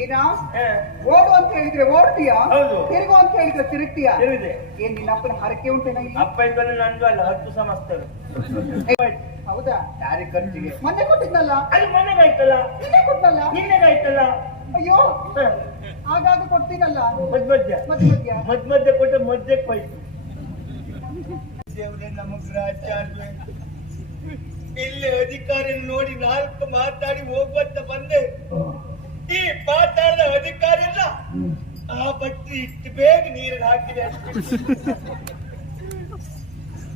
ಏನ ಓಡು ಅಂತ ಹೇಳಿದ್ರೆ ಓಡ್ತೀಯಾ? ತಿರುಗು ಅಂತ ಹೇಳಿದ್ರೆ ತಿರುಗ್ತೀಯಾ? ಏನ್ ನಿನ್ನ ಅಪ್ಪನ ಹರಕೆ ಉಂಟೇನ? ಅಪ್ಪ ಇದ್ದಲ್ಲ ನಂದು ಅಲ್ಲ 10 ಸಮಸ್ತರು. ಹೌದಾ? ಯಾರಿಗೆ ಖರ್ಚಿಗೆ ಮೊನ್ನೆ ಕೊಟ್ಟಿದ್ನಲ್ಲ? ಅಲ್ಲಿ ಮೊನ್ನೆಗಾಯ್ತಲ್ಲ, ನಿನ್ನೆ ಕೊಟ್ಟನಲ್ಲ, ನಿನ್ನೆಗಾಯ್ತಲ್ಲ. ಅಯ್ಯೋ ಆಗಾಗ ಕೊಡ್ತೀನಲ್ಲ ಮಧ್ಯ ಕೊಟ್ಟ ಮಧ್ಯೆ ಹೋಯ್ತು. ದೇವ್ರೆ ನಮಗ್ ರಾಜ್ಯ ಇಲ್ಲಿ ಅಧಿಕಾರಿ ನೋಡಿ 4 ಮಾತಾಡಿ ಹೋಗುವಂತ ಬಂದೆ. ಈ ಮಾತಾಡಿದ ಅಧಿಕಾರಿ ಇಲ್ಲ, ಆ ಬಟ್ಟಿ ಇಷ್ಟು ಬೇಗ ನೀರಿಗೆ ಹಾಕಿದೆ.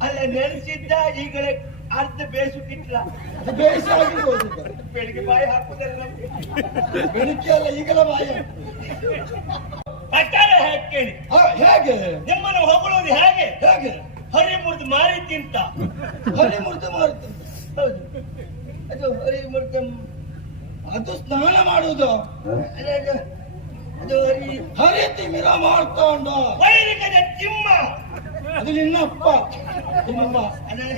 ಅಲ್ಲ ನೆನೆಸಿದ್ದ ಈಗಲೇ ಅರ್ಧ ಬೇಯಿಸುತ್ತಿಲ್ಲ. ಬೆಳಿಗ್ಗೆ ಬಾಯಿ ಹಾಕುದಲ್ಲ, ಬೆಳಿಗ್ಗೆ ಅಲ್ಲ ಈಗಲ ಬಾಯಿ. ಪ್ರಚಾರ ಹೇಗೆ ಕೇಳಿ? ಹೇಗೆ ನಿಮ್ಮನ್ನು ಹೊಗಳುವುದು? ಹೇಗೆ ಹೇಗೆ ಹರಿ ಮುರಿದು ಮಾರಿದ್ದಿಂತ. ಹರಿ ಮುರಿದು ಮಾರಿದ್ದ? ಹೌದು, ಅದು ಹರಿ ಮುರಿದ, ಅದು ಸ್ನಾನ ಮಾಡುವುದು. ಅದು ಹರಿ ತಿಮಿರ ಮಾಡ್ಕೊಂಡ ವೈರಿಕದ ತಿಮ್ಮ. ಅದು ನಿನ್ನಪ್ಪ ತಿಮ್ಮ. ಅದೇ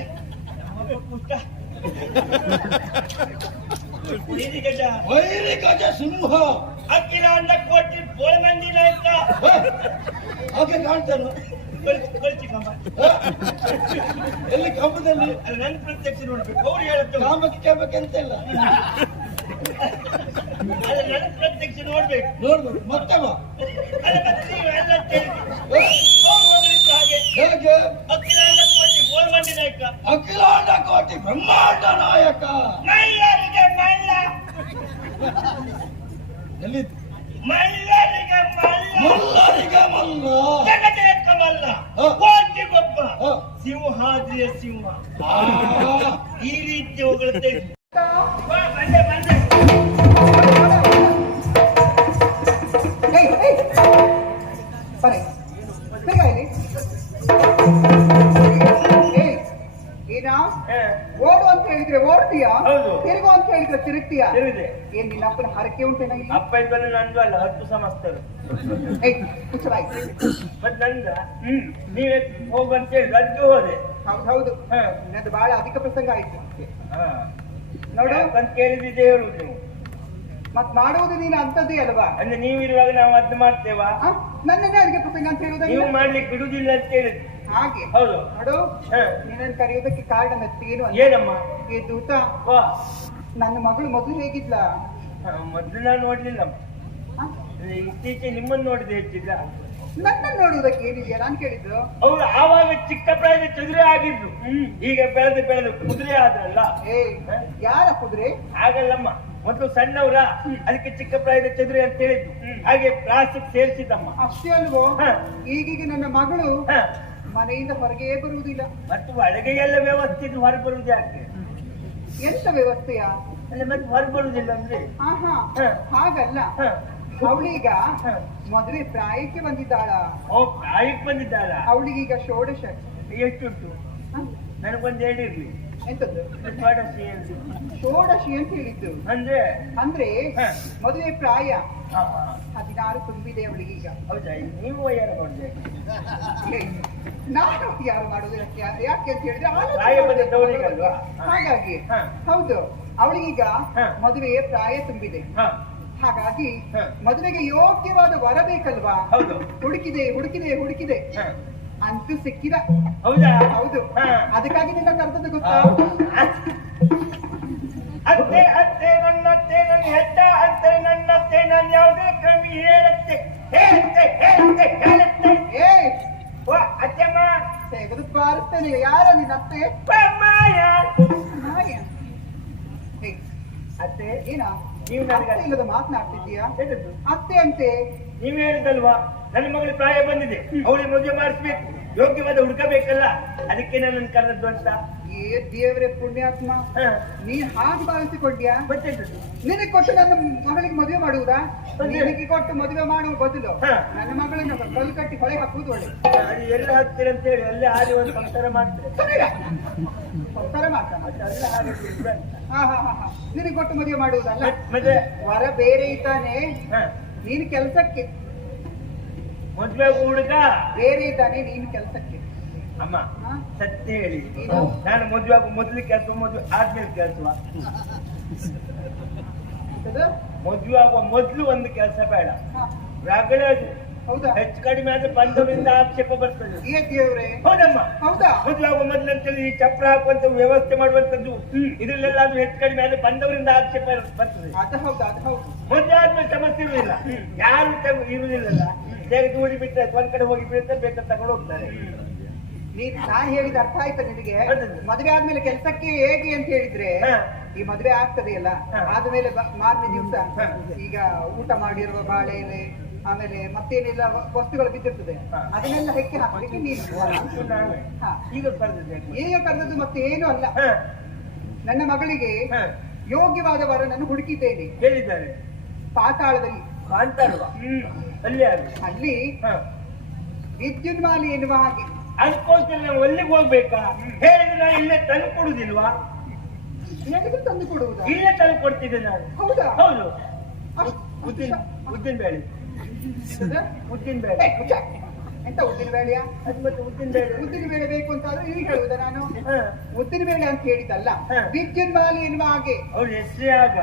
ವೈರಿ ಗಜ ಸಿಂಹ ಅಖಿಲ ಅಂದ ಕೋಟಿ ಬೋಳಮಂದಿನ ಅಂತ ಹಾಗೆ ಕಾಣ್ತಾನು. ಎಲ್ಲಿ ಕಂಬದಲ್ಲಿ? ಅಲ್ಲಿ ನನ್ನ ಪ್ರತ್ಯಕ್ಷ ನೋಡ್ಬೇಕು. ಅವ್ರು ಹೇಳುತ್ತೆ ಕಾಮಕ್ಕೆ ಕೇಳ್ಬೇಕಂತ ಇಲ್ಲ, ಅಲ್ಲಿ ನನ್ನ ಪ್ರತ್ಯಕ್ಷ ನೋಡ್ಬೇಕು. ಮತ್ತೆ ಹೇಗೆ ಅಖಿಲಾಂಡ ಕೋಟಿ ಬೋಳಮಂದಿ ನಾಯಕ, ಅಖಿಲಾಂಡ ಕೋಟಿ ಬ್ರಹ್ಮಾಂಡ ನಾಯಕ. ಮಲ್ಲರಿಗೆ ಮಲ್ಲ, ಎಲ್ಲಿ ಮಲ್ಲರಿಗೆ ಮಲ್ಲ, ಮಲ್ಲರಿಗೆ ಮಲ್ಲ, ಜಗದೇಕ ಮಲ್ಲ, ಕೋಟಿ ಗೊಬ್ಬ, ಸಿಂಹಾದ್ರಿಯ ಸಿಂಹ. ಈ ರೀತಿ ಹೋಗುತ್ತೆ. ಬಂದೆ ಬಂದೆ. ಏನ ಓಡು ಅಂತ ಹೇಳಿದ್ರೆ ಓಡ್ತೀಯಾ? ತಿರುಗು ಅಂತ ಹೇಳಿದ್ರೆ ತಿರುಗ್ತೀಯಾ? ಏನ್ ನಿನ್ನ ಅಪ್ಪನ ಹರಕೆ ಉಂಟೇನ? ಅಪ್ಪ ಇದ್ದಲ್ಲ ನಂದು ಅಲ್ಲ 10 ಸಮಸ್ತರು. ಮತ್ ನಂದ ನೀವೇ ಹೋಗಂತ ಹೇಳಿ ಅಜ್ಜು ಹೋದೆ. ಹೌದು, ನನ್ನದು ಬಹಳ ಅಧಿಕ ಪ್ರಸಂಗ ಆಯ್ತು ನೋಡು ಅಂತ ಕೇಳಿದ್ದೆ ಹೇಳುದು ನೀವು. ಮತ್ ಮಾಡುವುದು ನೀನು ಅಂತದ್ದೇ ಅಲ್ವಾ? ಅಂದ್ರೆ ನೀವಿರುವಾಗ ನಾವು ಅದ್ ಮಾಡ್ತೇವಾ? ನನ್ನೇ ಅಧಿಕ ಪ್ರಸಂಗ ಅಂತ ಹೇಳುದ ನೀವು ಮಾಡ್ಲಿಕ್ಕೆ ಬಿಡುದಿಲ್ಲ ಅಂತ ಹೇಳಿದ್ವಿ. ಹಾಗೆ ಹೌದು ನೋಡು, ನೀನನ್ನು ಕರೆಯೋದಕ್ಕೆ ಕಾರಣ ಮತ್ತೇನು? ಏನಮ್ಮ? ಏ ದೂತ, ನನ್ನ ಮಗಳು ಮೊದಲು ಹೇಗಿದ್ಲ? ಮೊದಲು ನಾನು ನೋಡ್ಲಿಲ್ಲ, ಇತ್ತೀಚೆಗೆ ನಿಮ್ಮನ್ನು ನೋಡಿದೆ. ಹೆಚ್ಚಿಲ್ಲ, ನನ್ನನ್ನು ನೋಡುವುದಕ್ಕೆ ಏನಿದೆಯಾ ನಾನು ಕೇಳಿದ್ದು? ಅವ್ರು ಆವಾಗ ಚಿಕ್ಕ ಪ್ರಾಯದ ಚದುರೆ ಆಗಿದ್ರು, ಈಗ ಬೆಳೆದು ಬೆಳೆದು ಕುದುರೆ ಆದ್ರಲ್ಲ. ಯಾರ ಕುದುರೆ? ಆಗಲ್ಲಮ್ಮ, ಮೊದಲು ಸಣ್ಣವ್ರ, ಅದಕ್ಕೆ ಚಿಕ್ಕ ಪ್ರಾಯದ ಚದುರೆ ಅಂತ ಹೇಳಿದ್ರು. ಹಾಗೆ ಕ್ಲಾಸಿಗೆ ಸೇರಿಸಿದಮ್ಮ. ಅಷ್ಟೇ ಅಲ್ವೋ? ಈಗೀಗ ನನ್ನ ಮಗಳು ಮನೆಯಿಂದ ಹೊರಗೆ ಬರುವುದಿಲ್ಲ. ಮತ್ತು ಒಳಗೆ ಎಲ್ಲ ವ್ಯವಸ್ಥೆ ಇದ್ದು ಹೊರಗೆ ಬರುವುದು ಯಾಕೆ? ಎಂತ ವ್ಯವಸ್ಥೆಯ? ಅಲ್ಲ ಮತ್ತೆ ಹೊರಗೆ ಬರುವುದಿಲ್ಲ ಅಂದ್ರೆ? ಹಾಗಲ್ಲ, ಅವಳೀಗ ಮದುವೆ ಪ್ರಾಯಕ್ಕೆ ಬಂದಿದ್ದಾಳ. ಓ, ಪ್ರಾಯಕ್ಕೆ ಬಂದಿದ್ದಾಳ? ಅವಳಿಗೀಗ ಷೋಡಶ. ಎಷ್ಟುಂಟು? ನನಗೊಂದು ಹೇಳಿರ್ಲಿ. ಎಂತದ್ದು? ಷೋಡಶಿ ಅಂತ ಹೇಳಿದ್ದು. ಅಂದ್ರೆ ಮದುವೆ ಪ್ರಾಯ 16 ತುಂಬಿದೆ ಅವಳಿಗೀಗ. ಹೌದಾ? ನೀವು ಯಾರು ಮಾಡಿದೆ? ನಾನು ಯಾರು ಮಾಡುದು? ಯಾಕೆ ಅಂತ ಹೇಳಿದ್ರೆ ಹಾಗಾಗಿ. ಹೌದು, ಅವಳಿಗೀಗ ಮದುವೆಯ ಪ್ರಾಯ ತುಂಬಿದೆ. ಹಾಗಾಗಿ ಮದುವೆಗೆ ಯೋಗ್ಯವಾದ ವರ ಬೇಕಲ್ವಾ? ಹುಡುಕಿದೆ ಹುಡುಕಿದೆ ಹುಡುಕಿದೆ, ಅಂತೂ ಸಿಕ್ಕಿದ. ಹೌದಾ? ಹೌದು, ಅದಕ್ಕಾಗಿ ನಿನ್ನ ಕರೆದದ್ದು ಗೊತ್ತಾ? ಅತ್ತೆ ಅತ್ತೆ ನನ್ನತ್ತೆ, ನನ್ನ ಹೆತ್ತ ಅತ್ತೆ ನನ್ನತ್ತೆ, ನನ್ನ ಯಾವುದೇ ಕಮ್ಮಿ ಹೇಳುತ್ತೆ ಹೇಳುತ್ತೆ ಹೇಳುತ್ತೆ ಹೇಳುತ್ತೆ. ಅತ್ತೆಮ್ಮ ತೆಗೆದು ಬಾರುತ್ತೇನೆ. ಯಾರ ನಿನ್ನ ಅತ್ತೆ? ಮಾಯ. ಅತ್ತೆ ಏನ? ನೀವು ನನಗೆ ಇಲ್ಲದ ಮಾತನಾಡ್ತಿದ್ದೀಯಾ? ಅತ್ತೆ ಅಂತೆ ನೀವು ಹೇಳಿದಲ್ವಾ, ನನ್ನ ಮಗಳಿಗೆ ಪ್ರಾಯ ಬಂದಿದೆ, ಅವಳಿಗೆ ಮದುವೆ ಮಾಡಿಸ್ಬೇಕು, ಯೋಗ್ಯವಾದ ಹುಡುಕಬೇಕಲ್ಲ, ಅದಕ್ಕೆ ನನ್ನನ್ನು ಕರೆದದ್ದು ಅಂತ. ಏ ದೇವರೇ ಪುಣ್ಯಾತ್ಮ, ನೀನ್ ಹಾಗೆ ಭಾವಿಸಿಕೊಂಡ್ಯಾ? ನಿನಗೆ ಕೊಟ್ಟು ನನ್ನ ಮಗಳಿಗೆ ಮದುವೆ ಮಾಡುವುದಾ? ನಿನಗೆ ಕೊಟ್ಟು ಮದುವೆ ಮಾಡುವ ಬದಲು ನನ್ನ ಮಗಳನ್ನ ಕಲ್ಲು ಕಟ್ಟಿ ಹೊಳೆ ಹಾಕುವುದು ಒಳ್ಳೆ. ಎಲ್ಲ ಹಾಕ್ತೀರ ಅಂತ ಹೇಳಿ ಅಲ್ಲೇ ಹಾರಿ ಒಂದು ಸಂಸಾರ ಮಾಡ್ತಾರೆ. ಸಂಸಾರ ಮಾಡ್ತಾನೆ. ನಿನಗೆ ಕೊಟ್ಟು ಮದುವೆ ಮಾಡುವುದಲ್ಲ, ಮತ್ತೆ ವರ ಬೇರೆ ಇದ್ದಾನೆ. ನೀನು ಕೆಲಸಕ್ಕೆ ಮದುವೆ ಹುಡುಗ ಬೇರೆ ಇದ್ದಾನೆ, ನೀನು ಕೆಲಸಕ್ಕೆ. ಅಮ್ಮ ಸತ್ಯ ಹೇಳಿ, ನಾನು ಮದುವೆ ಮೊದಲು ಕೆಲಸ, ಮದುವೆ ಆದ್ಮೇಲೆ ಕೆಲಸ? ಮದುವೆ ಆಗುವ ಮೊದ್ಲು ಒಂದು ಕೆಲಸ ಬೇಡ, ಹಾ, ರಗಳೆ ಅದು. ಹೌದಾ? ಹೆಚ್ಚು ಕಡಿಮೆ ಆದ್ರೆ ಬಂಧುವಿಂದ ಆಕ್ಷೇಪ ಬರ್ತದೆ. ಏ ದೇವ್ರೆ, ಹೌದಮ್ಮ, ಹೌದಾ? ಮದುವೆ ಆಗುವ ಮೊದ್ಲು ಅಂತೇಳಿ ಈ ಚಪ್ರ ಹಾಕುವಂತ ವ್ಯವಸ್ಥೆ ಮಾಡುವಂತದ್ದು, ಇದ್ರಲ್ಲೆಲ್ಲ ಅದು ಹೆಚ್ಚು ಕಡಿಮೆ ಆದ್ರೆ ಬಂದವರಿಂದ ಆಕ್ಷೇಪ ಬರ್ತದೆ. ಅದು ಹೌದು, ಅದು ಹೌದು. ಮದುವೆ ಆದ್ಮೇಲೆ ಸಮಸ್ಯೆ ಇರುವುದಿಲ್ಲ, ಯಾರು ಇರುವುದಿಲ್ಲ. ಬೇಗ ದೂಡಿ ಬಿಟ್ಟರೆ ಒಂದ್ ಕಡೆ ಹೋಗಿ ಬೀಳ್ತಾರೆ, ಬೇಕಾದ್ರೆ ತಗೊಂಡು ಹೋಗ್ತಾರೆ. ನಾನು ಹೇಳಿದ ಅರ್ಥ ಆಯ್ತಾ ನಿನಗೆ? ಹೌದು. ಮದುವೆ ಆದ್ಮೇಲೆ ಕೆಲಸಕ್ಕೆ ಹೇಗೆ ಅಂತ ಹೇಳಿದ್ರೆ, ಹಾ. ಈ ಮದುವೆ ಆಗ್ತದೆಯಲ್ಲ, ಹಾ. ಆದ್ಮೇಲೆ ಮಾರನೇ ದಿವಸ ಹಾ. ಈಗ ಊಟ ಮಾಡಿರುವ ಬಾಳೆ ಎಲೆ, ಆಮೇಲೆ ಮತ್ತೇನೆಲ್ಲ ವಸ್ತುಗಳು ಬಿದ್ದಿರ್ತದೆ, ಹಾ. ಅದನ್ನೆಲ್ಲ ಹೆಕ್ಕಿ ಹಾಕಲಿಕ್ಕೆ ನೀನು. ಹಾ. ಈಗ ಕರೆದಿದ್ದೆ. ಈಗ ಕರೆದದ್ದು ಮತ್ತೆ ಏನು ಅಲ್ಲ, ಹಾ. ನನ್ನ ಮಗಳಿಗೆ ಹಾ. ಯೋಗ್ಯವಾದ ವರನನ್ನು ಹುಡುಕಿದ್ದೇನೆ ಹೇಳಿದ್ದಾರೆ. ಪಾತಾಳದಲ್ಲಿ. ಕಾಂತಾಳುವ ಅಲ್ಲಿ ಅದು. ಅಲ್ಲಿ ಹಾ. ವಿದ್ಯುನ್ಮಾಲಿ ಎನ್ನುವ ಹಾಗೆ. ಅದಕ್ಕೋಸ್ಕರ ನಾವು ಅಲ್ಲಿಗೆ ಹೋಗ್ಬೇಕಾ? ಹೇಳಿದ್ರೆ ನಾನು ಇಲ್ಲೇ ತಂದು ಕೊಡುದಿಲ್ವಾ? ನಿನಗೆ ತಂದು ಕೊಡುವುದಾ? ಇಲ್ಲೇ ತಂದು ಕೊಡ್ತಿದ್ದೆ ನಾನು. ಹೌದಾ? ಹೌದು. ಉದ್ದಿನ ಬೇಳೆ, ಹೌದಾ? ಉದ್ದಿನ ಬೇಳೆ. ಏ, ಹುಚ್ಚ. ಎಂತ ಉದ್ದಿನ ಬೇಳೆಯಾ? ಅದು ಮತ್ತೆ ಉದ್ದಿನ ಬೇಳೆ. ಉದ್ದಿನ ಬೇಳೆ ಬೇಕು ಅಂತ ಆದ್ರೆ ಈಗ ಹೇಳುವುದಾ ನಾನು? ಹಾ. ಉದ್ದಿನ ಬೇಳೆ ಅಂತ ಹೇಳಿದಲ್ಲ, ಹಾ. ವಿದ್ಯುನ್ಮಾಲಿ ಎನ್ನುವ ಹಾಗೆ. ಅವ್ರು ಹೆಸರೇ ಆಗ.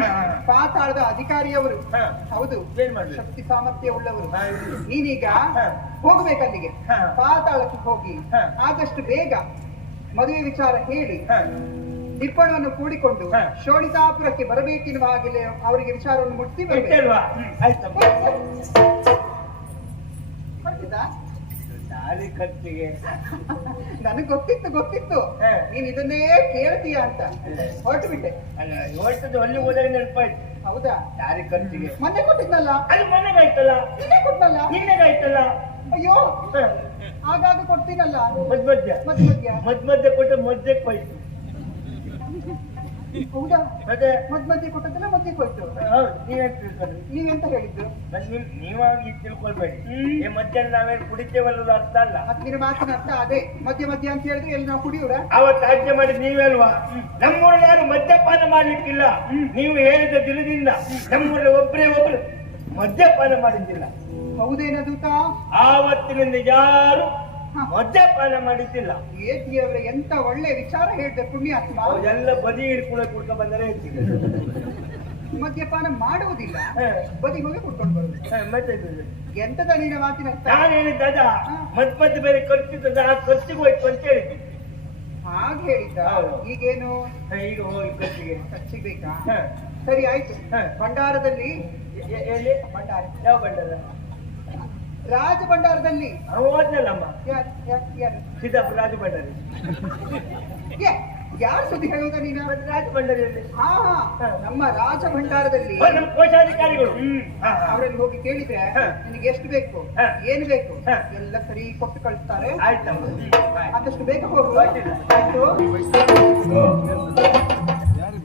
ಹಾ. ಪಾತಾಳದ ಅಧಿಕಾರಿಯವರು. ಹಾ. ಹೌದು, ಏನ್ ಮಾಡ್ಬೇಕು? ಶಕ್ತಿ ಸಾಮರ್ಥ್ಯ ಉಳ್ಳವರು. ಹಾ. ನೀನೀಗ ಹಾ. ಹೋಗ್ಬೇಕಲ್ಲಿಗೆ, ಹಾ. ಪಾತಾಳಕ್ಕೆ ಹೋಗಿ ಹಾ. ಆದಷ್ಟು ಬೇಗ ಮದುವೆ ವಿಚಾರ ಹೇಳಿ ಹಾ. ದಿಪ್ಪಣವನ್ನು ಕೂಡಿಕೊಂಡು ಹಾ. ಶೋಣಿತಾಪುರಕ್ಕೆ ಬರಬೇಕೆನ್ನುವ ಹಾಗೆ ಅವರಿಗೆ ವಿಚಾರವನ್ನು ಮುಟ್ಟಿ ಬರಬೇಕು. ಇಷ್ಟಲ್ವಾ? ಆಯ್ತಮ್ಮ. ಗೊತ್ತಿತ್ತಾ? ತಾಳಿ ಖರ್ಚಿಗೆ ನನಗೆ ಗೊತ್ತಿತ್ತು ಹಾ. ನೀನ್ ಇದನ್ನೇ ಕೇಳ್ತೀಯ ಅಂತ ಹೊರಟು ಬಿಟ್ಟೆ. ಅಲ್ಲ, ಹೊರಟದ್ದು ಅಲ್ಲಿ ಹೋದಾಗ ನೆನಪಾಯ್ತು. ಹೌದಾ? ತಾಳಿ ಖರ್ಚಿಗೆ ಮೊನ್ನೆ ಕೊಟ್ಟಿದ್ನಲ್ಲ, ಅಲ್ಲಿ ಮೊನ್ನೆಗಾಯ್ತಲ್ಲ, ನಿನ್ನೆ ಕೊಟ್ನಲ್ಲ. ನಿನ್ನೆಗಾಯ್ತಲ್ಲ. ಅಯ್ಯೋ, ಹಾ. ಆಗಾಗ ಕೊಡ್ತೀನಲ್ಲ ಮಧ್ಯ ಮಧ್ಯ ಕೊಟ್ಟ ಮಧ್ಯಕ್ಕೆ ಹೋಯ್ತು. ಹೌದಾ? ಮತ್ತೆ ಮಧ್ಯೆ ಕೊಟ್ಟದ್ದಲ್ಲ ಮಧ್ಯಕ್ಕೆ ಹೋಯ್ತು. ಹೌದು, ನೀವೇನ್ ತಿಳ್ಕೊಂಡ್ರಿ? ನೀವೆಂತ ಹೇಳಿದ್ದು? ನೀವಾಗಿ ತಿಳ್ಕೊಳ್ಬೇಡಿ. ಈ ಮಧ್ಯಾಹ್ನ ನಾವೇನು ಕುಡಿತೇವಲ್ಲದ ಅರ್ಥ ಅಲ್ಲ. ಮತ್ ನಿನ್ನ ಮಾತಿನ ಅರ್ಥ ಅದೇ, ಮಧ್ಯ ಅಂತ ಹೇಳಿದ್ರೆ ಎಲ್ಲಿ ನಾವು ಕುಡಿಯೋರ? ಅವತ್ತು ಆಜ್ಞೆ ಮಾಡಿ ನೀವಲ್ವಾ? ನಮ್ಮೂರಲ್ಲಿ ಯಾರು ಮದ್ಯಪಾನ ಮಾಡ್ಲಿಕ್ಕಿಲ್ಲ. ನೀವು ಹೇಳಿದ ದಿನದಿಂದ ನಮ್ಮೂರಲ್ಲಿ ಒಬ್ರು ಮದ್ಯಪಾನ ಮಾಡಿದ್ದಿಲ್ಲ. ಹೌದೇನ ದೂತ? ಆವತ್ತಿನಿಂದ ಯಾರು ಮದ್ಯಪಾನ ಮಾಡಿದ್ದಿಲ್ಲ. ಏತಿಯವ್ರೆ, ಎಂತ ಒಳ್ಳೆ ವಿಚಾರ ಹೇಳಿದೆ ಪುಣ್ಯಾತ್ಮ. ಎಲ್ಲ ಬದಿ ಕುಡ್ಕ ಬಂದರೆ ಹೆಚ್ಚಿಗೆ ಮದ್ಯಪಾನ ಮಾಡುವುದಿಲ್ಲ, ಹಾ. ಬದಿ ಹೋಗಿ ಕುಡ್ಕೊಂಡು ಬರುದು. ಮತ್ತೆ ಎಂತದ ನಿನ್ನ ಮಾತಿನ ಅರ್ಥ? ನಾನು ಹೇಳಿದ್ದ ಮಧ್ಯ ಬೇರೆ ಖರ್ಚಿದ್ದದ, ಆ ಖರ್ಚಿಗೆ ಹೋಯ್ತು ಅಂತ ಹೇಳಿದ್ದೆ. ಹಾಗೆ ಹೇಳಿದ್ದ? ಹೌದು. ಈಗೇನು? ಈಗ ಹೋಗಿ ಖರ್ಚಿಗೆ ಖರ್ಚಿಬೇಕಾ? ಹಾ. ಸರಿ ಆಯ್ತು. ಹಾ. ಭಂಡಾರದಲ್ಲಿ ಎಲ್ಲಿ ಭಂಡಾರ, ಯಾವ ಬಂಡದ? ರಾಜ ಭಂಡಾರದಲ್ಲಿ ಹೋದ್ನಲ್ಲಮ್ಮ, ಯಾರು? ಸಿದ್ದಪ್ಪ ರಾಜ ಭಂಡಾರಿ. ಯಾರು ಸುದ್ದಿ ಹೇಳುವುದ ನೀನು? ರಾಜ ಭಂಡಾರಿಯಲ್ಲಿ ಹಾ, ನಮ್ಮ ರಾಜ ಭಂಡಾರದಲ್ಲಿ ನಮ್ಮ ಕೋಶಾಧಿಕಾರಿಗಳು. ಅವರಲ್ಲಿ ಹೋಗಿ ಕೇಳಿದ್ರೆ ಹಾ. ನಿನಗೆ ಎಷ್ಟು ಬೇಕು, ಹಾ. ಏನು ಬೇಕು ಹಾ. ಎಲ್ಲ ಸರಿ ಕೊಟ್ಟು ಕಳಿಸ್ತಾರೆ. ಆಯ್ತಮ್ಮ. ಆದಷ್ಟು ಬೇಗ ಹೋಗು. ಆಯ್ತು.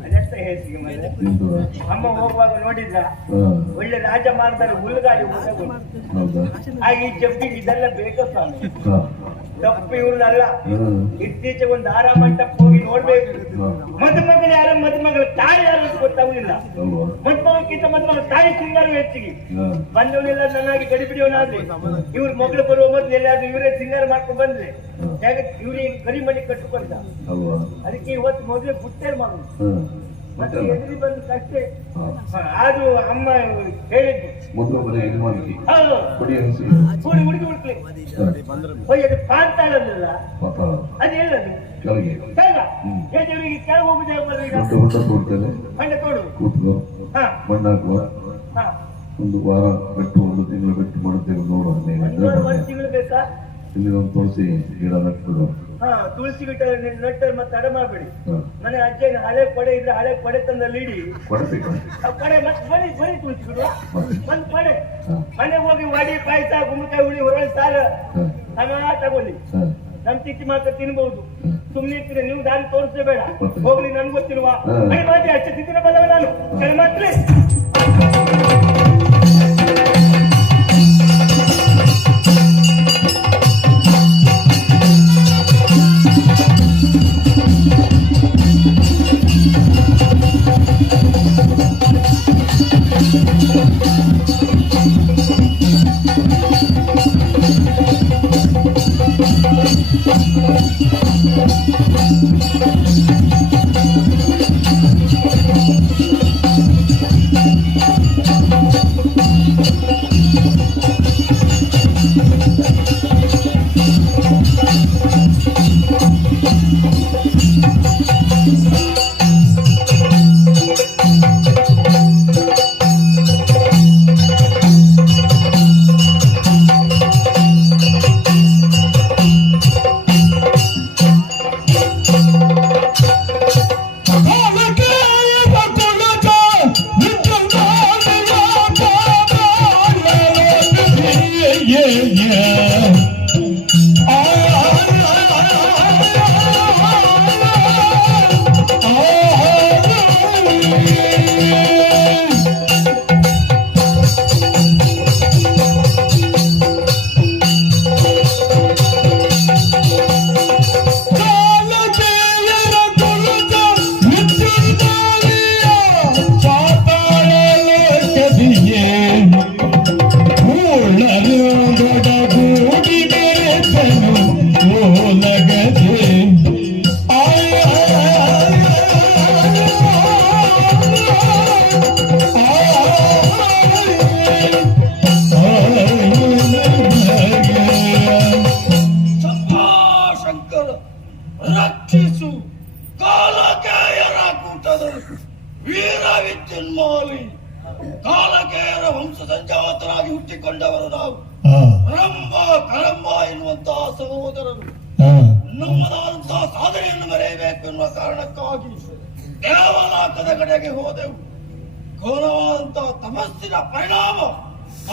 ಅದೆಂತ ಹೇಳ್ತೀವಿ ಮತ್ತೆ? ಅಮ್ಮ ಹೋಗುವಾಗ ನೋಡಿದ್ರ ಒಳ್ಳೆ ರಾಜ ಮಾಡ್ತಾರೆ, ಹುಲ್ಲುಗಾಡಿ ಈ ಜಬ್ಬಿಗೆ ಇದೆಲ್ಲ ಬೇಕು ಸ್ವಾಮಿ. ತಪ್ಪು ಇವ್ರನ್ನಲ್ಲ. ಇತ್ತೀಚೆಗೆ ಒಂದು ಆರಾಮಂಟಕ್ಕೆ ಹೋಗಿ ನೋಡ್ಬೇಕು. ಮದುಮಗಳು ಯಾರು, ಮದುಮಗಳ ತಾಯಿ ಯಾರು ಗೊತ್ತಾಗುದಿಲ್ಲ. ಮದುಮಗಕ್ಕಿಂತ ಮದುಮಗಳ ತಾಯಿ ಸಿಂಗಾರು ಹೆಚ್ಚಿಗೆ. ಬಂದವನೆಲ್ಲ ನನ್ನಾಗಿ ಗಡಿಬಿಡಿಯವನಾದ್ರೆ ಇವ್ರ ಮಗಳು ಬರುವ ಮೊದಲು ಎಲ್ಲಾದ್ರೂ ಇವರೇ ಸಿಂಗಾರ ಮಾಡ್ಕೊಂಡು ಬಂದ್ರೆ ಇವ್ರಿಗೆ ಕರಿಮಣಿ ಕಟ್ಟುಕೊಂಡ. ಅದಕ್ಕೆ ಇವತ್ತು ಮದುವೆ ಗುಟ್ಟೆ ಮಾಡುದು. ಮತ್ತೆ ಎದುರಿ ಬಂದು ಕಷ್ಟೇ. ಅದು ಅಮ್ಮ ಹೇಳಿದ್ದು. ಹೌದು, ಹುಡುಗಿ ಹುಡುಕ್ಲಿ ಅದು ಪಾಂತಾಳಲ್ಲ, ಅದು ಎಲ್ಲದು ಕೆಳಗ. ದೇವರಿಗೆ ಕೆಳಗೆ ಹೋಗುದಾಗ ಮಂಡ ತೋಡು. ಒಂದು ವಾರ ಬಿಟ್ಟು, ಒಂದು ತಿಂಗಳು ಬಿಟ್ಟು ಮಾಡುತ್ತೇವೆ ನೋಡು. ಒಂದು ತಿಂಗಳು ಬೇಕಾ? ಇಲ್ಲಿ ಒಂದು ತುಳಸಿ ಗಿಡ ನಟ್ಟು. ತುಳಸಿ ಗಿಡ ನಟ್ಟರೆ ಮತ್ತೆ ಅಡ ಮಾಡಬೇಡಿ. ಮನೆ ಅಜ್ಜನ ಹಳೆ ಕೊಡೆ ಇದ್ರೆ ಹಳೆ ಕೊಡೆ ತಂದಲ್ಲಿ ಇಡಿ. ಕೊಡೆ ಮತ್ತೆ ಬರೀ ತುಳಸಿ ಗಿಡ ಒಂದು ಕೊಡೆ. ಮನೆಗೆ ಹೋಗಿ ವಡಿ, ಪಾಯಸ, ಗುಮ್ಮಕಾಯಿ, ಹುಳಿ, ಹೊರಳಿ ಸಾಲ ತಗೊಳ್ಳಿ. ನಮ್ ತಿತ್ತಿ ಮಾತ್ರ ತಿನ್ಬಹುದು. ಸುಮ್ನೆ ಇರ್ತೀರಿ, ನೀವು ದಾರಿ ತೋರಿಸೇ ಬೇಡ. ಹೋಗ್ಲಿ, ನನ್ಗೆ ಗೊತ್ತಿಲ್ವಾ? ಮನೆ ಮಾತ್ರ ಅಷ್ಟೇ ತಿಂದಿನ ಬಲ್ಲವ ನಾನು. ಕೆಳ ಮಾತ್ರ ವಂಶ ಸಂಜಾತರಾಗಿ ಹುಟ್ಟಿಕೊಂಡವರು ನಾವು. ರಂಭ ಕರಂಬ ಎನ್ನುವಂತಹ ಸಹೋದರರು ನಮ್ಮದಾದಂತಹ ಸಾಧನೆಯನ್ನು ಮರೆಯಬೇಕು ಎನ್ನುವ ಕಾರಣಕ್ಕಾಗಿ ದೇವಲೋಕದ ಕಡೆಗೆ ಹೋದೆವು. ಘೋರವಾದಂತಹ ತಮಸ್ಸಿನ ಪರಿಣಾಮ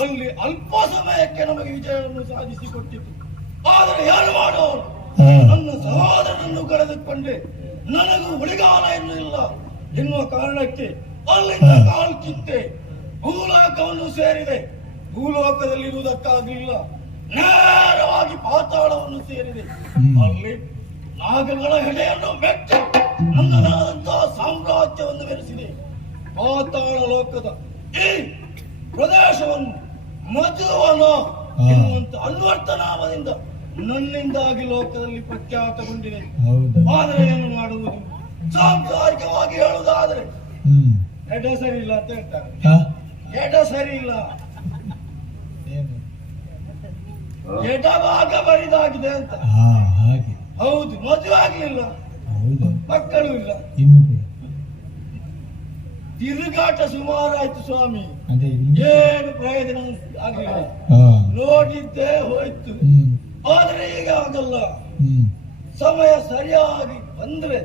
ಅಲ್ಲಿ ಅಲ್ಪ ಸಮಯಕ್ಕೆ ನಮಗೆ ವಿಜಯವನ್ನು ಸಾಧಿಸಿಕೊಟ್ಟಿತು. ಆದರೆ ಏನು ಮಾಡೋರು, ನನ್ನ ಸಹೋದರನನ್ನು ಕಳೆದುಕೊಂಡೆ, ನನಗೂ ಉಳಿಗಾಲ ಇನ್ನೂ ಇಲ್ಲ ಎನ್ನುವ ಕಾರಣಕ್ಕೆ ಅಲ್ಲಿಂದ ಕಾಲು ಕಿತ್ತೆ ಭೂಲೋಕವನ್ನು ಸೇರಿದೆ. ಭೂಲೋಕದಲ್ಲಿರುವುದಕ್ಕಾಗಲಿಲ್ಲ, ನೇರವಾಗಿ ಪಾತಾಳವನ್ನು ಸೇರಿದೆ. ಅಲ್ಲಿ ನಾಗಗಳ ಹೆಡೆಯನ್ನು ಮೆಟ್ಟಿ ನನ್ನದಾದಂತಹ ಸಾಮ್ರಾಜ್ಯವನ್ನು ಬೆರೆಸಿದೆ. ಪಾತಾಳ ಲೋಕದ ಈ ಪ್ರದೇಶವನ್ನು ಮಧುವನ ಎನ್ನುವಂತ ಅನ್ವರ್ಥ ನಾಮದಿಂದ ನನ್ನಿಂದಾಗಿ ಲೋಕದಲ್ಲಿ ಪ್ರಖ್ಯಾತಗೊಂಡಿದೆ. ಆದರೆ ಏನು ಮಾಡುವುದು, ಸಾಂಸಾರಿಕವಾಗಿ ಹೇಳುವುದಾದರೆ ಎಡ ಸರಿ ಇಲ್ಲ ಅಂತ ಹೇಳ್ತಾರೆ. ಎಡ ಸರಿ ಇಲ್ಲ, ಎಡಭಾಗ ಬರಿದಾಗಿದೆ ಅಂತ. ಹೌದು, ಮದುವೆ ಆಗ್ಲಿಲ್ಲ, ಮಕ್ಕಳು ಇಲ್ಲ, ತಿರುಗಾಟ ಸುಮಾರಾಯ್ತು ಸ್ವಾಮಿ. ಏನು ಪ್ರಯೋಜನ ಆಗಲಿಲ್ಲ, ನೋಡಿದ್ದೇ ಹೋಯ್ತು. ಆದ್ರೆ ಈಗ ಆಗಲ್ಲ, ಸಮಯ ಸರಿಯಾಗಿ ಬಂದ್ರೆ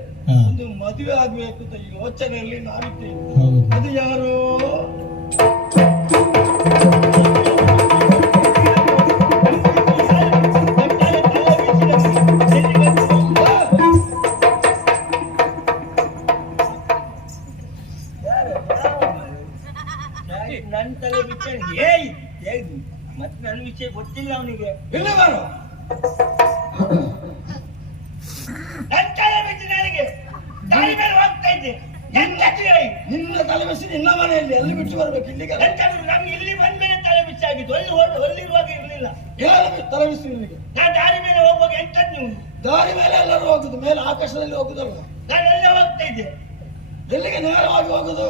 ಒಂದು ಮದುವೆ ಆಗ್ಬೇಕು ಅಂತ ಈ ಯೋಚನೆಯಲ್ಲಿ ನಾನಿದ್ದೇನೆ. ಅದು ಯಾರೋ ನನ್ನ ತಲೆ ವಿಚಾರ ಮತ್ತೆ ನನ್ನ ವಿಷಯ ಗೊತ್ತಿಲ್ಲ ಅವನಿಗೆ. ಇಲ್ಲ ಬಾರೋ ನನ್ನ ತಲೆ ಬಿಟ್ಟು ನನಗೆ ದಾರಿ ಮೇಲೆ ಹೋಗ್ತಾ ಇದ್ದೆ. ನಿನ್ನ ತಲೆ ಬಿಸಿ ನಿನ್ನ ಮನೆಯಲ್ಲಿ ಎಲ್ಲಿ ಬಿಟ್ಟು ಬರ್ಬೇಕು? ಇಲ್ಲಿಗೆ ನಮ್ಗೆ ಇಲ್ಲಿ ಬಂದ್ಮೇಲೆ ತಲೆ ಬಿಸಿ ಆಗಿದ್ದು, ಅಲ್ಲಿರುವಾಗ ಇರ್ಲಿಲ್ಲ. ಏನು ತಲೆ ಬಿಸಿ ನಿನಗೆ? ನಾನು ದಾರಿ ಮೇಲೆ ಹೋಗುವಾಗ ಎಂಟದ್ದು ನೀವು ದಾರಿ ಮೇಲೆ ಎಲ್ಲರೂ ಹೋಗುದು, ಮೇಲೆ ಆಕಾಶದಲ್ಲಿ ಹೋಗುದಲ್ಲ. ನಾನು ಎಲ್ಲ ಹೋಗ್ತಾ ಇದ್ದೆ. ಎಲ್ಲಿಗೆ ನೇರವಾಗಿ ಹೋಗುದು?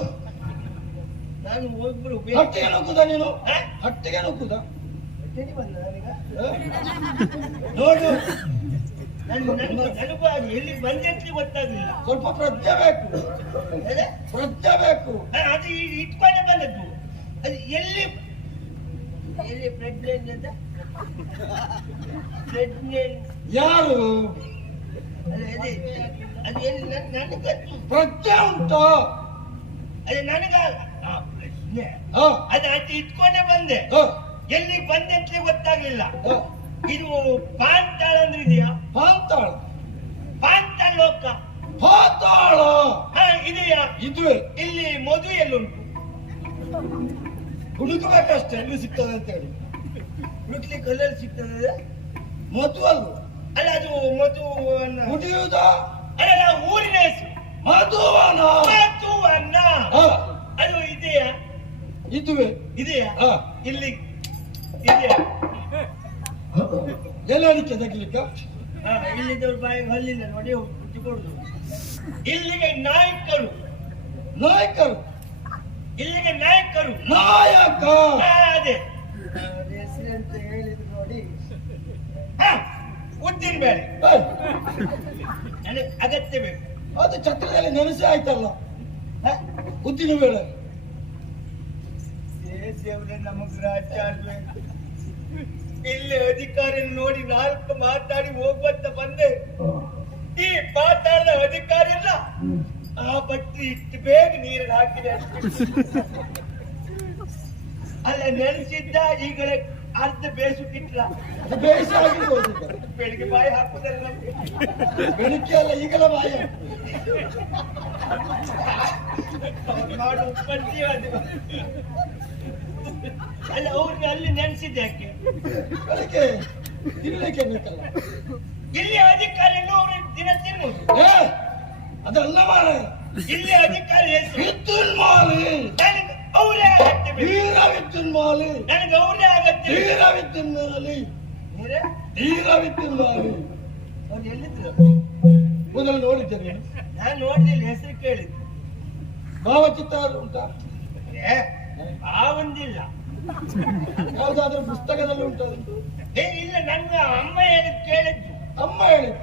ನಾನು ಒಬ್ರು ಹಟ್ಟಿಗೆ ನುಗ್ಗುದ ನೀನು? ಹಟ್ಟಿಗೆ ನುಗ್ಗುದ? ನೋಡು, ನನಗೂ ಅದು ಎಲ್ಲಿ ಬಂದೆಂತ ಗೊತ್ತಾಗ್ಲಿಲ್ಲ. ಸ್ವಲ್ಪ ಪ್ರಜ್ಞೆ ಬೇಕು, ಪ್ರಜ್ಞೆ ಬೇಕು. ಅದು ಇಟ್ಕೊಂಡೆ ಬಂದದ್ದು. ಅದು ಎಲ್ಲಿ ಪ್ರೆಗ್ನೆಂಟ್ ಅಂತ ಪ್ರೆಗ್ನೆಂಟ್ ಯಾರು? ಅದು ಎಲ್ಲಿ ನನಗೆ ಪ್ರಜ್ಞೆ ಉಂಟು? ಅದು ನನಗ ಅದು ಅದು ಇಟ್ಕೊಂಡೆ ಬಂದೆ. ಎಲ್ಲಿ ಬಂದೆ ಅಂತ ಗೊತ್ತಾಗ್ಲಿಲ್ಲ. ಇದು ಪಾಂತಾಳ ಅಂದ್ರೆ ಇದೆಯಾ? ಪಾಂತಾಳ, ಪಾಂತಾಳ ಲೋಕ, ಪಾತಾಳ ಇದೆಯಾ? ಇದುವೆ. ಇಲ್ಲಿ ಮದುವೆ ಎಲ್ಲುಂಟು? ಹುಡುಕಬೇಕಷ್ಟೇ ಎಲ್ಲಿ ಸಿಗ್ತದೆ ಅಂತ ಹೇಳಿ. ಹುಡುಕ್ಲಿಕ್ಕೆ ಕಲ್ಲಲ್ಲಿ ಸಿಗ್ತದೆ. ಮಧುವಲ್ಲ, ಅಲ್ಲ ಅದು ಮಧು ಹುಡಿಯುವುದ? ಅಲ್ಲ ನಾವು ಊರಿನ ಹೆಸರು ಮಧುವನ. ಮಧುವನ್ನ ಅದು ಇದೆಯಾ? ಇದುವೆ. ಇದೆಯಾ? ಇಲ್ಲಿ ಇದೆಯಾ? ಎಲ್ಲ ಅಡಿಕೆ ತೆಗಿಲಿಕ್ಕ? ಇಲ್ಲಿದ್ದವ್ರು ಬಾಯಿಗೆ ಹಲ್ಲಿಲ್ಲ ನೋಡಿ ಕೊಡುದು. ಇಲ್ಲಿಗೆ ನಾಯಕರು, ನಾಯಕರು, ಇಲ್ಲಿಗೆ ನಾಯಕರು, ನಾಯಕ. ಅದೇ ಹೆಸರಂತ ಹೇಳಿದ್ರು ನೋಡಿ. ಉದ್ದಿನ ಬೇಳೆ ನನಗೆ ಅಗತ್ಯ ಬೇಕು. ಅದು ಛತ್ರದಲ್ಲಿ ನೆನೆಸಿ ಆಯ್ತಲ್ಲ, ಉದ್ದಿನ ಬೇಳೆ. ದೇವ್ರೆ ನಮಗ್ ರಾಜ್ಯ ಇಲ್ಲಿ ಅಧಿಕಾರಿ ನೋಡಿ ನಾಲ್ಕು ಮಾತಾಡಿ ಹೋಗುವಂತ ಬಂದೆ. ಈ ಮಾತಾಡಿದ ಅಧಿಕಾರಿ ಇಲ್ಲ, ಆ ಬಟ್ಟಿ ಇಷ್ಟು ಬೇಗ ನೀರಲ್ಲಿ ಹಾಕಿದೆ ಅಲ್ಲ ನೆನೆಸಿದ್ದ. ಈಗಲೇ ಅರ್ಧ ಬೇಸುತ್ತಿಲ್ಲ, ಬೇಯಿಸಿ ಆಗಿರ್ಬೋದು. ಬೆಳಿಗ್ಗೆ ಬಾಯಿ ಹಾಕುದಲ್ಲ ನಮ್ಗೆ. ಬೆಳಿಗ್ಗೆ ಅಲ್ಲ, ಈಗಲೇ ಬಾಯಿ ಮಾಡು ಪಟ್ಟಿ ಅಲ್ಲ. ಅವ್ರಿಗೆ ಅಲ್ಲಿ ನೆನೆಸಿದ್ದೆ ಯಾಕೆ? ಬೆಳಿಗ್ಗೆ ತಿನ್ಲಿಕ್ಕೆ ಬೇಕಲ್ಲ. ಇಲ್ಲಿ ಅಧಿಕಾರಿಯನ್ನು ಅವರು ದಿನ ತಿನ್ನುವುದು. ಅದೆಲ್ಲ ಮಾಡ. ಇಲ್ಲಿ ಅಧಿಕಾರಿ ಹೆಸರು ವಿದ್ಯುನ್ಮಾಲಿ. ನನಗೆ ಅವರೇ ಅಗತ್ಯ ಬೇಕು. ವೀರ ವಿದ್ಯುನ್ಮಾಲಿ. ನನಗೆ ಅವರೇ ಅಗತ್ಯ. ವೀರ ವಿದ್ಯುನ್ಮಾಲಿ, ವೀರ ವಿದ್ಯುನ್ಮಾಲಿ. ಅವ್ರು ಎಲ್ಲಿದ್ರು? ಮೊದಲು ನೋಡಿದ್ದೇನೆ ನಾನು ನೋಡ್ಲಿಲ್ಲ, ಹೆಸರು ಕೇಳಿದ್ದು. ಭಾವಚಿತ್ರ ಉಂಟಾ? ಭಾವಂದಿಲ್ಲ. ಯಾವ್ದಾದ್ರೂ ಪುಸ್ತಕದಲ್ಲಿ ಉಂಟು? ಇಲ್ಲ, ನನ್ನ ಅಮ್ಮ ಹೇಳಿದ್ ಕೇಳಿದ್ದು. ಅಮ್ಮ ಹೇಳಿದ್ರು?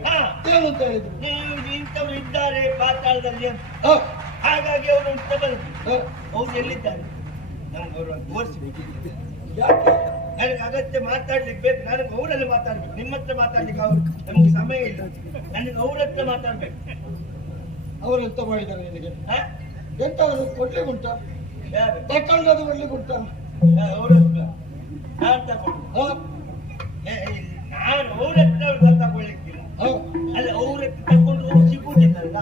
ಏನಂತ ಹೇಳಿದ್ರು? ಇಂಥವ್ರು ಇದ್ದಾರೆ ಪಾತಾಳದಲ್ಲಿ ಅಂತ. ಹಾಗಾಗಿ ಅವರು ಅಂತ ಬಂದ್ರು. ಅವ್ರು ಎಲ್ಲಿದ್ದಾರೆ? ನಮ್ಗೆ ಅವ್ರನ್ನ ತೋರಿಸ್ಬೇಕು. ಯಾಕೆ? ನನಗೆ ಅಗತ್ಯ ಮಾತಾಡ್ಲಿಕ್ಕೆ ಬೇಕು. ನನಗೆ ಅವರಲ್ಲಿ ಮಾತಾಡ್ಬೇಕು. ನಿಮ್ಮ ಹತ್ರ ಮಾತಾಡ್ಲಿಕ್ಕೆ ಅವ್ರು ನಮ್ಗೆ ಸಮಯ ಇಲ್ಲ. ನನಗೆ ಅವ್ರ ಹತ್ರ ಮಾತಾಡ್ಬೇಕು. ಅವರು ಎಂತ ಮಾಡಿದ್ದಾರೆ ನಿನಗೆ? ಎಂತ ಕೊಡ್ಲಿಕ್ಕೆ ಉಂಟಾ? ಯಾರು ತಕೊಂಡದು ಕೊಡ್ಲಿಕ್ಕೆ ಉಂಟಾ? ಅವ್ರ ಹತ್ರ ನಾನು ತಗೊಂಡು ನಾನು ಅವ್ರ ಹತ್ರ ತಗೊಳ್ಳಿಕ್ಕಿಲ್ಲ. ಅಲ್ಲ ಅವ್ರ ಹತ್ರ ತಗೊಂಡು ಅವ್ರು ಸಿಗುವುದಿಲ್ಲ.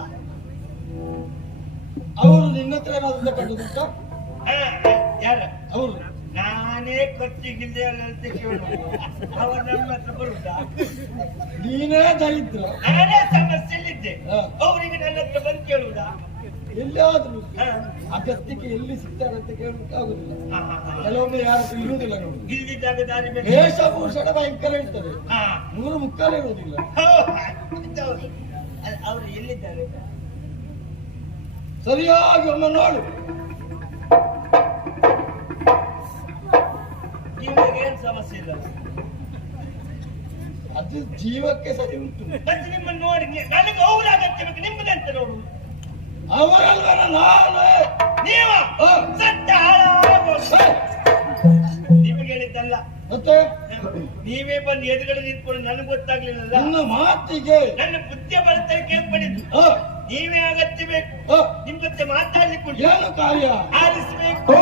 ಅವರು ನಿನ್ನ ಹತ್ರ ಏನಾದ್ರು ತಕೊಂಡುಂಟಾ? ಯಾರ ಅವರು? ನಾನೇ ಖರ್ಚಿಗಿಲ್ದೆ ಅಂತ ಕೇಳು. ಅವರು ನಮ್ಮ ಹತ್ರ ಬರುತ್ತಾ? ನೀನೇ ದರಿದ್ರ. ನಾನೇ ಸಮಸ್ಯೆಯಲ್ಲಿದ್ದೆ, ಅವರಿಗೆ ನನ್ನ ಹತ್ರ ಬಂದು ಕೇಳುವುದಾ? ಎಲ್ಲಾದ್ರೂ ಅಗತ್ಯಕ್ಕೆ ಎಲ್ಲಿ ಸಿಗ್ತಾರೆ ಅಂತ ಕೇಳಲಿಕ್ಕಾಗುದಿಲ್ಲ. ಕೆಲವೊಮ್ಮೆ ಯಾರು ಇರುವುದಿಲ್ಲ ನೋಡಿ. ಇಲ್ಲಿದ್ದಾಗ ದಾರಿ ಬೇಕು. ವೇಷಭೂಷಣ ಭಯಂಕರ ಇರ್ತದೆ, ಮೂರು ಮುಕ್ಕಾಲು ಇರುವುದಿಲ್ಲ. ಅವರು ಎಲ್ಲಿದ್ದಾರೆ? ಸರಿಯಾಗಿ ಒಮ್ಮೆ ನೋಡು. ನಿಮಗೆ ಏನ್ ಸಮಸ್ಯೆ ಇಲ್ಲ? ಅದು ಜೀವಕ್ಕೆ ಸರಿ ಉಂಟು. ಮತ್ತೆ ನಿಮ್ಮನ್ನು ನೋಡಿ ನನಗೆ ಅವ್ರ ಅಗತ್ಯ ಬೇಕು. ನಿಮ್ಮದಂತ ನೋಡು. ಅವರಲ್ವನ ನಾನು ನೀವ ಸತ್ಯ ನಿಮಗೆ ಹೇಳಿದ್ದಲ್ಲ. ಮತ್ತೆ ನೀವೇ ಬಂದು ಎದುರುಗಡೆ ನಿಂತ್ಕೊಂಡು ನನಗೆ ಗೊತ್ತಾಗ್ಲಿಲ್ಲ. ನನ್ನ ಮಾತಿಗೆ ನನ್ನ ಬುದ್ಧಿಯ ಬಲದಲ್ಲಿ ಕೇಳ್ಕೊಂಡಿದ್ದು. ನೀವೇ ಅಗತ್ಯ ಬೇಕು. ನಿಮ್ ಜೊತೆ ಮಾತಾಡ್ಲಿಕ್ಕೆ ಏನು ಕಾರ್ಯ ಆಲಿಸ್ಬೇಕು.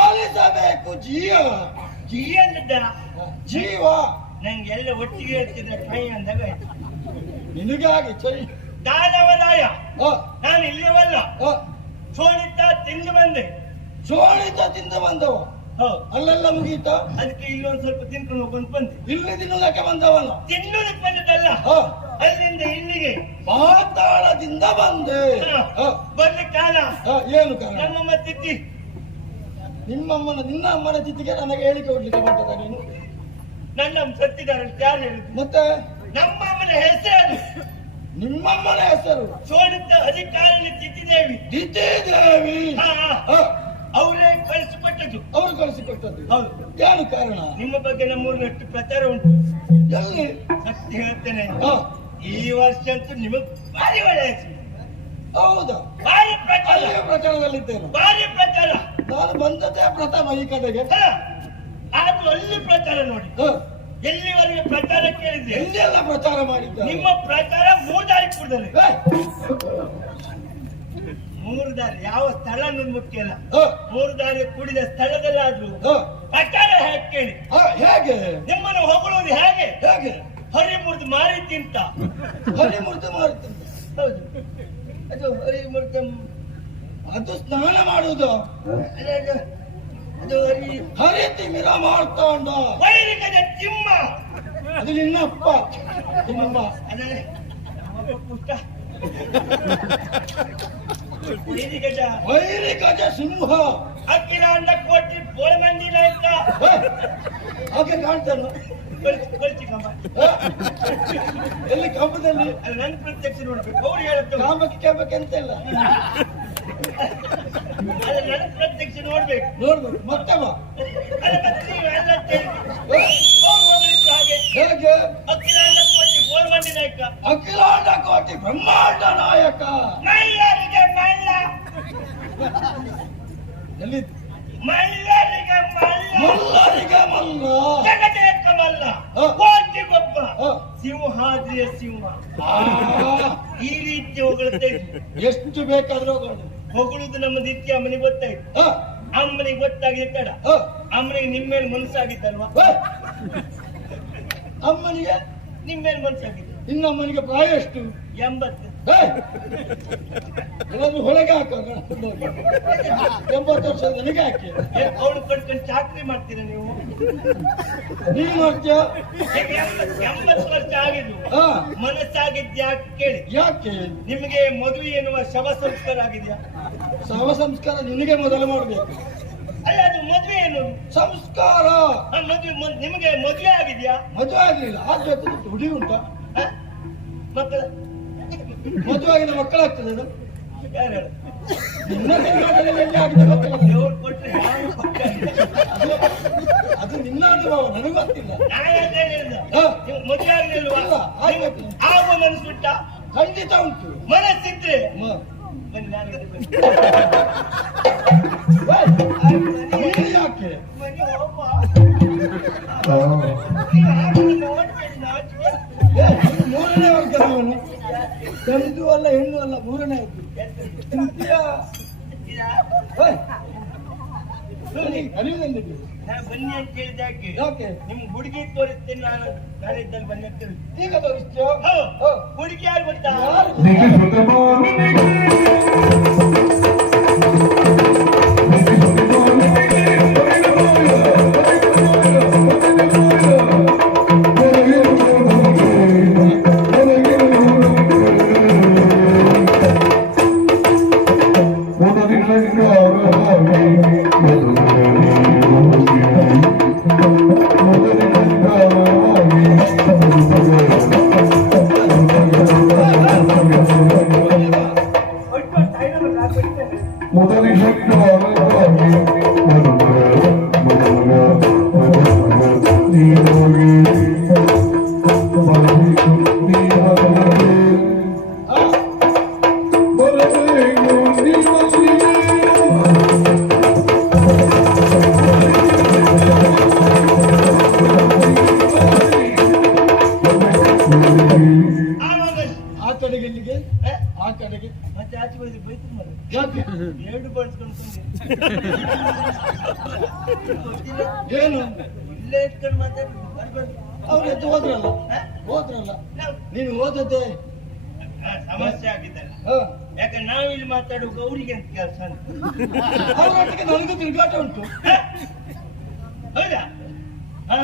ಆಲಿಸಬೇಕು ಜೀವ. ನಂಗೆ ಎಲ್ಲ ಒಟ್ಟಿಗೆ ಹೇಳ್ತಿದ್ರೆ ಕೈ ಅಂದಾಗ ನಿನಗಾಗಿ ದಾನವರಾಯ ನಾನು ಇಲ್ಲಿಯವಲ್ಲ. ಸೋಳಿತ ತಿಂದು ಬಂದೆ. ಸೋಳಿತ ತಿಂದು ಬಂದವ ಅಲ್ಲೆಲ್ಲ ಮುಗೀತ. ಅದಕ್ಕೆ ಇಲ್ಲೊಂದು ಸ್ವಲ್ಪ ತಿನ್ಕೊಂಡು ಹೋಗ್ಕೊಂಡು ಬಂದೆ. ಇಲ್ಲಿ ತಿನ್ನುವುದಕ್ಕೆ ಬಂದವಲ್ಲ, ತಿನ್ನುವುದಕ್ಕೆ ಬಂದದಲ್ಲ. ಅಲ್ಲಿಂದ ಇಲ್ಲಿಗೆ ಪಾತಾಳದಿಂದ ಬಂದೆ. ಬರ್ಲಿ ಕಾಲ ಏನು ಕಾರಣ? ನಮ್ಮಮ್ಮ ತಿದ್ದಿ ನಿನ್ನ ಅಮ್ಮನ ತಿದ್ದಿಗೆ ನನಗೆ ಹೇಳಿಕೆ ಕೊಡ್ಲಿಕ್ಕೆ ಬರ್ತದ ನೀನು? ನನ್ನ ಸತ್ತಿದ್ದಾರೆ ಯಾರು ಹೇಳಿದ್ರು? ಮತ್ತೆ ನಮ್ಮಮ್ಮನ ಹೆಸರು, ನಿಮ್ಮಮ್ಮನ ಹೆಸರು ಸೋಳಿತ ಅಧಿಕಾರಿಣಿ ತಿದ್ದಿದೇವಿ. ತಿದ್ದಿದೇವಿ ಅವರೇ ಕಳಿಸಿಕೊಟ್ಟದ್ದು. ಅವರು ಕಳಿಸಿಕೊಟ್ಟದ್ದು. ಹೌದು. ಏನು ಕಾರಣ? ನಿಮ್ಮ ಬಗ್ಗೆ ನಮ್ಮೂರಿನಷ್ಟು ಪ್ರಚಾರ ಉಂಟು. ಎಲ್ಲಿ? ಸತ್ಯ ಹೇಳ್ತೇನೆ, ಈ ವರ್ಷ ಅಂತೂ ನಿಮಗ್ ಭಾರಿ ಒಳ್ಳೆಯ. ಹೌದಾ? ಭಾರಿ ಪ್ರಚಾರ. ಪ್ರಚಾರದಲ್ಲಿದ್ದೇನೆ. ಭಾರಿ ಪ್ರಚಾರ. ನಾನು ಬಂದದ್ದೇ ಪ್ರಥಮ ಈ ಕಡೆಗೆ. ಆದ್ರೂ ಅಲ್ಲಿ ಪ್ರಚಾರ ನೋಡಿ. ಎಲ್ಲಿವರೆಗೆ ಪ್ರಚಾರ ಕೇಳಿದ್ರೆ ಎಲ್ಲಿಯೆಲ್ಲ ಪ್ರಚಾರ ಮಾಡಿದ್ದ? ನಿಮ್ಮ ಪ್ರಚಾರ 3 ದಾರಿ ಕೂಡಲೇ. 3 ದಾರಿ ಯಾವ ಸ್ಥಳ ಅನ್ನೋದು ಮುಖ್ಯ ಅಲ್ಲ. 3 ದಾರಿ ಕೂಡಿದ ಸ್ಥಳದಲ್ಲಾದ್ರೂ ಪ್ರಚಾರ ಹೇಗೆ ಕೇಳಿ. ಹೇಗೆ? ನಿಮ್ಮನ್ನು ಹೊಗಳುವುದು ಹೇಗೆ? ಹೇಗೆ? ಹರಿಮುರ್ದು ಮಾರಿದ್ದಿಂತ. ಹರಿಮುರ್ದು ಮಾರಿದ್ದಿಂತ. ಹೌದು, ಅದು ಹರಿಮುರ್ದು. ಅದು ಸ್ನಾನ ಮಾಡುವುದು. ಅದು ಹರಿ ತಿಮಿರ ಮಾಡ್ತಾಂಡ ವೈರಿಕದ ತಿಮ್ಮ. ಅದು ನಿನ್ನ ಅಪ್ಪ ತಿಮ್ಮಮ್ಮ. ಅದೇ ಪುಷ್ಟ ವೈರಿಕಜ ಸಿಂಹ. ಅಖಿಲಾಂಡ ಕೋಟಿ ಬೋಳಮಂದಿ ನಾಯಕ. ಹಾಗೆ ಕಾಣ್ತಾನ. ಎಲ್ಲಿ ಕಂಬದಲ್ಲಿ? ನನ್ನ ಪ್ರತ್ಯಕ್ಷ ನೋಡ್ಬೇಕು. ಅವ್ರು ಹೇಳುತ್ತೆ ಕಾಮಕ್ಕೆ ಕೇಳಬೇಕು ಅಂತೆಲ್ಲ. ಅಲ್ಲ, ನನ್ನ ಪ್ರತ್ಯಕ್ಷ ನೋಡ್ಬೇಕು. ಮತ್ತವ ಹಾಗೆ ಹೇಗೆ? ಅಖಿಲಾಂಡ ಕೋಟಿ ಬೋಳಮಂದಿ ನಾಯಕ. ಅಖಿಲಾಂಡ ಕೋಟಿ ಬ್ರಹ್ಮಾಂಡ ನಾಯಕ. ಮಲ್ಲರಿಗೆ ಮಲ್ಲ. ಎಲ್ಲಿ? ಮಲ್ಲರಿಗೆ ಮಲ್ಲ. ಮಲ್ಲರಿಗೆ ಮಲ್ಲ. ಜಗದೇಕ ಮಲ್ಲ. ಕೋಟಿಗೊಬ್ಬ ಸಿಂಹಾದ್ರಿಯ ಸಿಂಹ. ಈ ರೀತಿ ಹೊಗಳುತ್ತೆ. ಎಷ್ಟು ಬೇಕಾದ್ರೂ ಹೊಗಳುದು ನಮ್ಮ ದಿತ್ಯ ಅಮ್ಮನಿಗೆ ಗೊತ್ತಾಯ್ತು. ಅಮ್ಮನಿಗೆ ಗೊತ್ತಾಗಿದೆ ತಡ. ಅಮ್ಮನಿಗೆ ನಿಮ್ಮ ಮೇಲೆ ಮನಸ್ಸಾಗಿತ್ತಲ್ವಾ? ಅಮ್ಮನಿಗೆ ನಿಮ್ಮ ಮೇಲೆ ಮನಸ್ಸಾಗಿತ್ತು. ಇನ್ನಮ್ಮನಿಗೆ ಪ್ರಾಯ ಎಷ್ಟು? 80. ಏನಾದ್ರು ಹೊಳಗೆ ಹಾಕೋಣ. 80 ವರ್ಷ ನನಗೆ ಹಾಕಿ ಅವಳು ಕಟ್ಕೊಂಡು ಚಾಕ್ರಿ ಮಾಡ್ತೀರಾ ನೀವು? ನೀನ್ ಮಾಡ್ತೀಯ? 80 ವರ್ಷ ಆಗಿದ್ದು ಮನಸ್ಸಾಗಿದ್ದ ಯಾಕೆ ಕೇಳಿ? ಯಾಕೆ? ನಿಮಗೆ ಮದುವೆ ಎನ್ನುವ ಶವ ಸಂಸ್ಕಾರ ಆಗಿದೆಯಾ? ಶವ ಸಂಸ್ಕಾರ ನಿನಗೆ ಮೊದಲು ಮಾಡ್ಬೇಕು. ಅಲ್ಲ, ಅದು ಮದುವೆ ಎನ್ನುವುದು ಸಂಸ್ಕಾರ. ನಿಮಗೆ ಮದುವೆ ಆಗಿದೆಯಾ? ಮದುವೆ ಆಗ್ಲಿಲ್ಲ. ಆ ಜೊತೆ ಹುಡುಗಿ ಉಂಟ? ಮಕ್ಕಳ ಮದುವೆ ಆಗಿನ ಮಕ್ಕಳಾಗ್ತದೆ. ಯಾರು ಹೇಳು? ಅದು ಕೊಟ್ರೆ ನಿನ್ನ ಅನುಭವ, ನನಗೆ ಗೊತ್ತಿಲ್ಲ. ನೀವು ಮದುವೆ ಆಗಲಿಲ್ವಾ? ಇಲ್ಲ, ಆಗ್ಬೇಕು. ಆಗುವ ಮನಸ್ಸುಂಟ? ಖಂಡಿತ ಉಂಟು. ಮನಸ್ಸಿದ್ರೆ ಬನ್ನಿ, ನಾನು ಯಾಕೆ ಮನೆ ಹೋಗುವ. ಮೂರನೇ ವರ್ಗದ ಅವನು. ಗಂಡು ಅಲ್ಲ ಹೆಣ್ಣು ಅಲ್ಲ, ಮೂರನೇ ಕಲಿಯುವುದಂದ್ರೆ ಬನ್ನಿ ಅಂತ ಹೇಳಿದ ಯಾಕೆ? ಯಾಕೆ? ನಿಮ್ ಹುಡುಗಿ ತೋರಿಸ್ತೇನೆ ನಾನು. ನಾಳಿದ್ದಲ್ಲಿ ಬನ್ನಿ ಅಂತ ಹೇಳಿ. ಈಗ ತೋರಿಸ್ತೇವೆ. ಹುಡುಗಿ ಯಾರು ಗೊತ್ತಾ? ಆ ಕಡೆಗೆ ಮತ್ತೆ ಆಚೆ ಹೋಗಿ ಬೈತು ಮರ. ಯಾಕೆ? ಎರಡು ಬಳಸ್ಕೊಂಡು ಏನು ಇಲ್ಲೇ ಇಟ್ಕೊಂಡು ಮಾತಾಡಿ ಬರ್ಬಾರ್ದು. ಅವ್ರು ಎದ್ದು ಹೋದ್ರಲ್ಲ. ನೀನು ಓದದ್ದೆ ಸಮಸ್ಯೆ ಆಗಿದ್ದಲ್ಲ. ಯಾಕಂದ್ರೆ ನಾವು ಇಲ್ಲಿ ಮಾತಾಡುವಾಗ ಅವ್ರಿಗೆ ಅಂತ ಕೆಲಸ ಅವರೊಟ್ಟಿಗೆ ನನಗೂ ತಿರುಗಾಟ ಉಂಟು. ಹೌದಾ?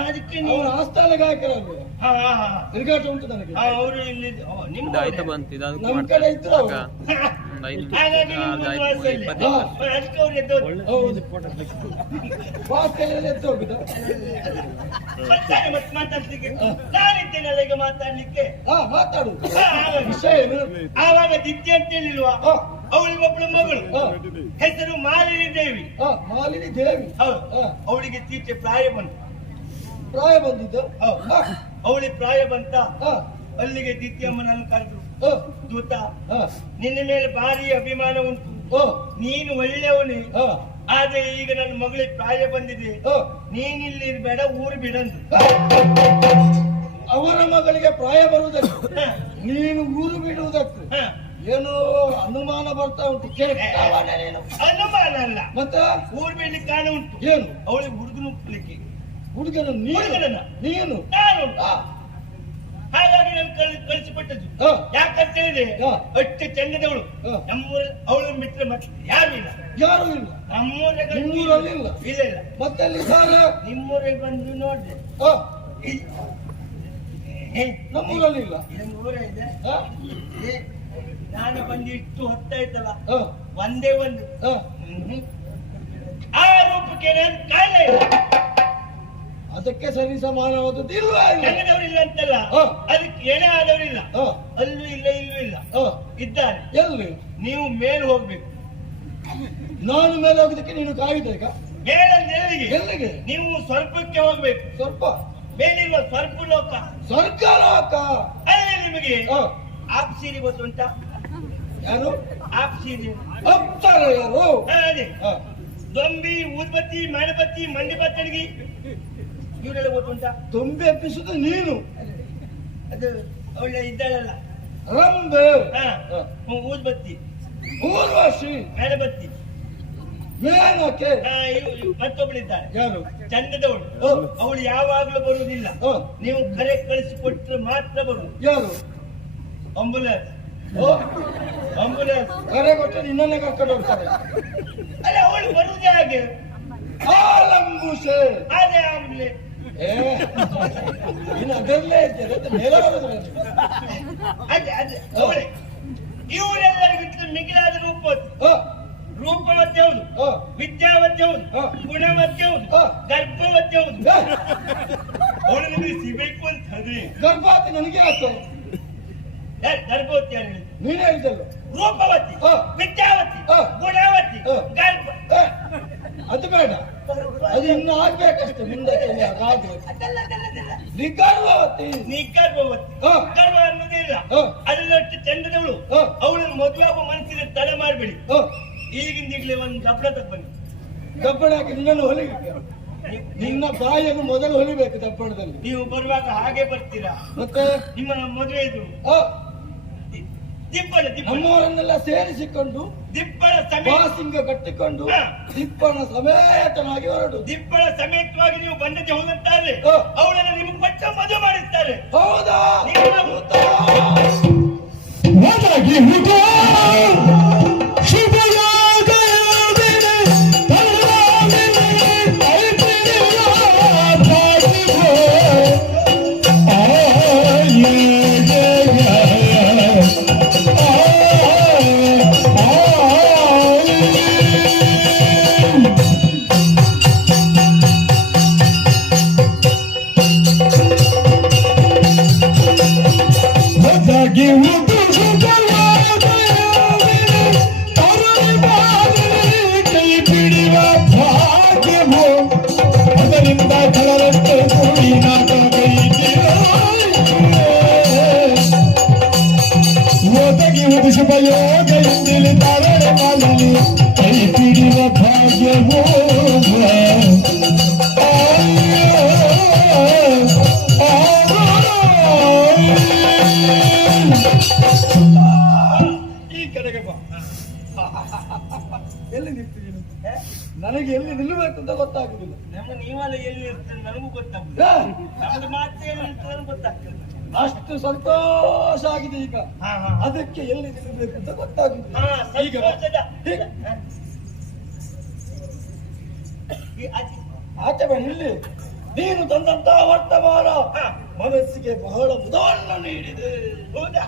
ಅದಕ್ಕೆ ನೀವು ಆಸ್ಥಾನ ಗಾಯಕರಲ್ವ? ತಿರುಗಾಟ ಉಂಟು ನನಗೆ. ಅವರು ಇಲ್ಲಿ ನಮ್ಮ ಕಡೆ ಇದ್ರು ಅವರು. ಮಾತಾಡ್ಲಿಕ್ಕೆ ನಾನಿದ್ದೇನಲ್ಲ ಈಗ ಮಾತಾಡ್ಲಿಕ್ಕೆ. ಮಾತಾಡು. ವಿಷಯ ಏನು? ಆವಾಗ ದಿತ್ಯ ಅಂತ ಹೇಳಿಲ್ವಾ? ಅವಳಿಗೊಬ್ಬಳು ಮಗಳು, ಹೆಸರು ಮಾಲಿನಿ ದೇವಿ. ಮಾಲಿನಿ ದೇವಿ. ಅವಳಿಗೆ ತೀಚೆ ಪ್ರಾಯ ಬಂತು. ಪ್ರಾಯ ಬಂದಿದ್ದು? ಅವಳಿಗೆ ಪ್ರಾಯ ಬಂತ. ಅಲ್ಲಿಗೆ ದಿತ್ಯಮ್ಮನನ್ನು ಕರೆದ್ರು. ದೂತ, ನಿನ್ನ ಮೇಲೆ ಭಾರಿ ಅಭಿಮಾನ ಉಂಟು, ನೀನು ಒಳ್ಳೆಯವನೇ. ಆದ್ರೆ ಈಗ ನನ್ನ ಮಗಳಿಗೆ ಪ್ರಾಯ ಬಂದಿದೆ, ನೀನಿಲ್ಲಿ ಇರ್ಬೇಡ, ಊರು ಬಿಡಂದು. ಅವರ ಮಗಳಿಗೆ ಪ್ರಾಯ ಬರುವುದಕ್ಕೆ ನೀನು ಊರು ಬಿಡುವುದಕ್ಕೆ ಏನೋ ಅನುಮಾನ ಬರ್ತಾ ಉಂಟು. ಅನುಮಾನ ಅಲ್ಲ, ಮತ್ತೆ ಊರು ಬಿಡ್ಲಿಕ್ಕೆ ಕಾರಣ ಉಂಟು. ಏನು? ಅವಳಿಗೆ ಹುಡುಗನು ಹುಟ್ಟಲಿಕ್ಕೆ. ಹುಡುಗನ ನೀನು ನಾನು. ಹಾಗಾಗಿ ನಾನು ಕಳಿಸಿಕೊಟ್ಟದ್ದು. ಯಾಕಂತ ಹೇಳಿದ್ರೆ ಅಷ್ಟು ಚಂದದವಳು ನಮ್ಮೂರಲ್ಲಿ. ಅವಳು ಬಿಟ್ಟರೆ ಮತ್ತೆ ಯಾರು ಇಲ್ಲ. ನಮ್ಮೂರಲ್ಲಿ ಇಲ್ಲ. ಮತ್ತೆ ನಿಮ್ಮೂರಿಗೆ ಬಂದು ನೋಡ್ದೆ. ನಮ್ಮೂರಲ್ಲಿ ಇಲ್ಲ. ಊರ ಇದೆ. ನಾನು ಬಂದು ಇಷ್ಟು ಹೊತ್ತಾಯ್ತಲ್ಲ, ಒಂದೇ ಒಂದು ಆ ರೂಪಕ್ಕೆ ಕಾಯಿಲೆ ಇಲ್ಲ. ಅದಕ್ಕೆ ಸರಿ ಸಮಾನವಾದದ್ದು ಇಲ್ವಾ? ಇಲ್ಲ ಅಂತಲ್ಲ, ಅದಕ್ಕೆ ಎಣೆ ಆದವರಿಲ್ಲ. ಅಲ್ಲೂ ಇಲ್ಲ, ಇಲ್ಲೂ ಇಲ್ಲ, ಇದ್ದಾರೆ. ಎಲ್ಲಿ? ನೀವು ಮೇಲೆ ಹೋಗ್ಬೇಕು. ನಾನು ಮೇಲೆ ಹೋಗೋದಕ್ಕೆ ನೀನು ಕಾಯ್ಬೇಕಾ? ಮೇಲಂದ್ರೆ ಎಲ್ಲಿಗೆ? ನೀವು ಸ್ವರ್ಪಕ್ಕೆ ಹೋಗ್ಬೇಕು. ಸ್ವಲ್ಪ ಮೇಲಿರುವ ಸ್ವರ್ಪ ಲೋಕ, ಸ್ವರ್ಗ ಲೋಕ. ಅಲ್ಲಿ ನಿಮಗೆ ಆಪ್ಸೀರಿ ಗೊತ್ತುಂಟ? ಯಾರು ಆಪ್ಸೀರಿ? ಅಪ್ಸರ ಯಾರು? ಅದೇ ದೊಂಬಿ, ಊದ್ಬತ್ತಿ, ಮೇಣಬತ್ತಿ, ಮಂಡಿಬತ್ತಡಿಗೆ ಇವರೆಲ್ಲ ಗೊತ್ತುಂಟ? ತುಂಬಿ ಎಪ್ಪಿಸುದು ನೀನು. ಅದು ಒಳ್ಳೆ ಇದ್ದಾಳಲ್ಲ ರಂಬೆ. ಊದ್ಬತ್ತಿ ಊರ್ವಶಿ, ಮೇಣಬತ್ತಿ, ಮೇನಕೆ, ಮತ್ತೊಬ್ಬಳಿದ್ದಾರೆ ಯಾರು? ಚಂದದವಳು. ಅವಳು ಯಾವಾಗ್ಲೂ ಬರುವುದಿಲ್ಲ, ನೀವು ಕರೆ ಕಳಿಸಿಕೊಟ್ರೆ ಮಾತ್ರ ಬರುವುದು. ಯಾರು? ಆಂಬುಲೆನ್ಸ್. ಓ, ಆಂಬುಲೆನ್ಸ್ ಕರೆ ಕೊಟ್ಟರೆ ನಿನ್ನನ್ನೇ ಕರ್ಕೊಂಡು ಹೋಗ್ತಾರೆ. ಅಲ್ಲ, ಅವಳು ಬರುವುದೇ ಹಾಗೆ. ಆಲಂಬುಸೆ, ಅದೇ ಆಂಬುಲೆನ್ಸ್. ಇನ್ನು ಅದರಲ್ಲೇ ಇರ್ತದೆ ಮೇಲೆ ಅದೇ ಅವಳೆ. ಇವರೆಲ್ಲರಿಗಿಂತ ಮಿಗಿಲಾದ ರೂಪವತಿ ಹೌದು, ವಿದ್ಯಾವತಿ ಹೌದು, ಗುಣವತಿ ಹೌದು, ಗರ್ಭವತಿ ಹೌದು. ಅವಳು ನಿಮಗೆ ಸಿಗಬೇಕು ಅಂತ ಹೇಳ್ರಿ. ಗರ್ಭವತಿ ನನಗೆ ಆಯ್ತು. ಗರ್ಭವತಿ ಯಾರು ಹೇಳಿ? ನೀನು ಹೇಳಿದಲ್ಲ. ರೂಪವತಿ, ವಿದ್ಯಾವತಿ, ಗುಣವತಿ, ಗರ್ಭ. ಅದು ಬೇಡ, ಅದು ಇನ್ನು ಆಗ್ಬೇಕಷ್ಟೇ ಮುಂದಕ್ಕೆ. ನಿಗರ್ಭವತಿ, ನಿಗರ್ಭವತಿ. ಗರ್ಭ ಅನ್ನೋದಿಲ್ಲ, ಅದರಷ್ಟು ಚಂದದವಳು. ಅವಳನ್ನು ಮದುವೆ ಆಗುವ ಮನಸ್ಸಿಗೆ ತಡೆ ಮಾಡಬೇಡಿ. ಈಗಿಂದೀಗಲೇ ಒಂದು ದಬ್ಬಳ ತಪ್ಪನಿ. ದಬ್ಬಣ ಹಾಕಿ ನಿನ್ನನ್ನು ಹೊಲಿಗೆ. ನಿನ್ನ ಬಾಯಿಯನ್ನು ಮೊದಲು ಹೊಲಿಬೇಕು ದಬ್ಬಣದಲ್ಲಿ. ನೀವು ಬರುವಾಗ ಹಾಗೆ ಬರ್ತೀರಾ? ಮತ್ತೆ ನಿಮ್ಮ ಮದುವೆ ಇದು ದಿಬ್ಬಣ. ನಮ್ಮವರನ್ನೆಲ್ಲ ಸೇರಿಸಿಕೊಂಡು ದಿಬ್ಬಣ ಬಾಸಿಂಗ ಕಟ್ಟಿಕೊಂಡು ದಿಬ್ಬಣ ಸಮೇತನಾಗಿ ಹೊರಡು. ದಿಬ್ಬಣ ಸಮೇತವಾಗಿ ನೀವು ಬಂದದ್ದು ಹೌದಂತಾರೆ. ಅವಳನ್ನು ನಿಮಗೆ ಪಟ್ಟ ಮದುವೆ ಮಾಡಿಸ್ತಾರೆ. ಹೌದಾ? ಎಲ್ಲಿ ನಿಲ್ತೀನಿ? ನನಗೆ ಎಲ್ಲಿ ನಿಲ್ಲಬೇಕು ಅಂತ ಗೊತ್ತಾಗುದಿಲ್ಲ. ನೀವಲ್ಲ ಎಲ್ಲಿ ಇರ್ತದೆ ನನಗೂ ಗೊತ್ತಾಗ್ತದೆ. ನಮ್ದು ಮಾತ್ರ ಎಲ್ಲಿ ಇರ್ತದೆ ಗೊತ್ತಾಗ್ತದೆ. ಅಷ್ಟು ಸಂತೋಷ ಆಗಿದೆ ಈಗ. ಅದಕ್ಕೆ ಎಲ್ಲಿ ನಿಲ್ಲಬೇಕು ಅಂತ ಗೊತ್ತಾಗುದಿಲ್ಲ. ಆಚೆ ಬನ್ನಿ. ಇಲ್ಲಿ ನೀನು ತಂದಂತ ವರ್ತಮಾನ ಮನಸ್ಸಿಗೆ ಬಹಳ ಮುದವನ್ನು ನೀಡಿದೆ. ಹೌದಾ?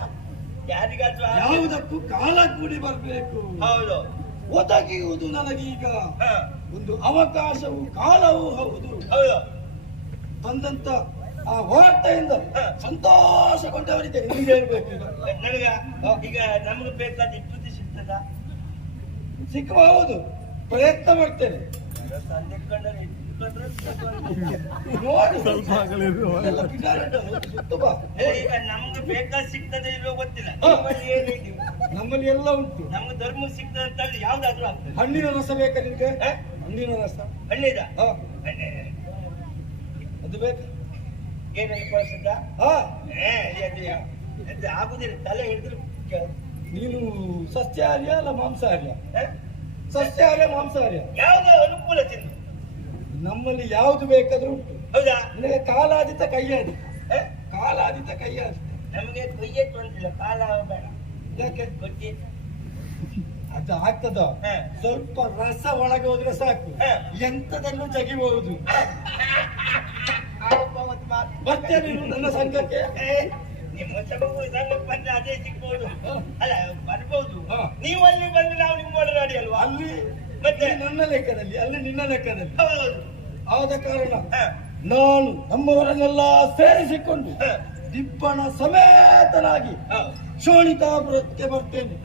ಯಾರಿಗಾದ್ರೂ ಯಾವುದಕ್ಕೂ ಕಾಲ ಕೂಡಿ ಬರಬೇಕು. ಹೌದು. ಒದಗಿಯುವುದು ನನಗೀಗ ಒಂದು ಅವಕಾಶವು ಕಾಲವೂ ಹೌದು. ಹೌದು. ಬಂದಂತ ಆ ವಾರ್ತೆಯಿಂದ ಸಂತೋಷಗೊಂಡವರಿದ್ದೇನೆ. ನಿಮ್ಗೆ ಹೇಳ್ಬೇಕು ನನಗ ಈಗ ನಮ್ಗೆ ಬೇಕಾದ ಇಪ್ಪತ್ತು ಸಿಗ್ತದ? ಸಿಕ್ಕಬಹುದು, ಪ್ರಯತ್ನ ಮಾಡ್ತೇನೆ. ನೋಡಿ ಈಗ ನಮ್ಗೆ ಬೇಕಾದ ಸಿಗ್ತದೆ ಇಲ್ಲೋ ಗೊತ್ತಿಲ್ಲ. ನಮ್ಮಲ್ಲಿ ಎಲ್ಲ ಉಂಟು. ನಮ್ಗೆ ಧರ್ಮ ಸಿಗ್ತದೆ ಅಂತ ಹೇಳಿ ಯಾವ್ದಾದ್ರು ಆಗ್ತದೆ. ಹಣ್ಣಿನ ರಸ ಬೇಕಾ ನಿಮ್ಗೆ? ಹಣ್ಣಿನ ರಸ ಹಣ್ಣಿದ ಅದು ಬೇಕಾ? ಏನಲ್ಲಿ ಬಳಸಿದ್ದ ಆಗುದಿಲ್ಲ. ತಲೆ ಹಿಡಿದ್ರೆ ನೀನು ಸಸ್ಯಾಹಾರ್ಯ ಅಲ್ಲ ಮಾಂಸಾಹಾರ್ಯ? ಸಸ್ಯಾಹಾರ್ಯ ಮಾಂಸಾಹಾರ್ಯ ಯಾವ್ದು ಅನುಕೂಲ ತಿಂದು. ನಮ್ಮಲ್ಲಿ ಯಾವ್ದು ಬೇಕಾದ್ರೂ ಉಂಟು. ಹೌದಾ? ನಿನಗೆ ಕಾಲಾದಿತ ಕೈಯಾದಿ. ಕಾಲಾದಿತ ಕೈಯಾದಿ. ನಮಗೆ ಕೊಯ್ಯೆ ತೊಂದಿಲ್ಲ, ಕಾಲ ಬೇಡ. ಯಾಕೆ? ಗೊತ್ತಿ ಅದು ಆಗ್ತದ. ಸ್ವಲ್ಪ ರಸ ಒಳಗೆ ಹೋದ್ರೆ ಸಾಕು, ಎಂತದನ್ನು ಜಗಿಬಹುದು. ಮತ್ತೆ ನೀನು ನನ್ನ ಸಂಘಕ್ಕೆ ನಿಮ್ಮ ಸಂಘಕ್ಕೆ ಬಂದ್ರೆ ಅದೇ ಸಿಗ್ಬಹುದು. ಅಲ್ಲ ಬರ್ಬಹುದು. ನೀವು ಅಲ್ಲಿ ಬಂದ್ರೆ ನಾವು ನಿಮ್ಮ ಒಳನಾಡಿ ಅಲ್ವಾ? ಅಲ್ಲಿ ಮತ್ತೆ ನನ್ನ ಲೆಕ್ಕದಲ್ಲಿ, ಅಲ್ಲಿ ನಿನ್ನ ಲೆಕ್ಕದಲ್ಲಿ. ಹೌದು. ಆದ ಕಾರಣ ನಾನು ನಮ್ಮವರನ್ನೆಲ್ಲ ಸೇರಿಸಿಕೊಂಡು ದಿಬ್ಬಣ ಸಮೇತನಾಗಿ ಶೋಣಿತಾಪುರಕ್ಕೆ ಬರ್ತೇನೆ.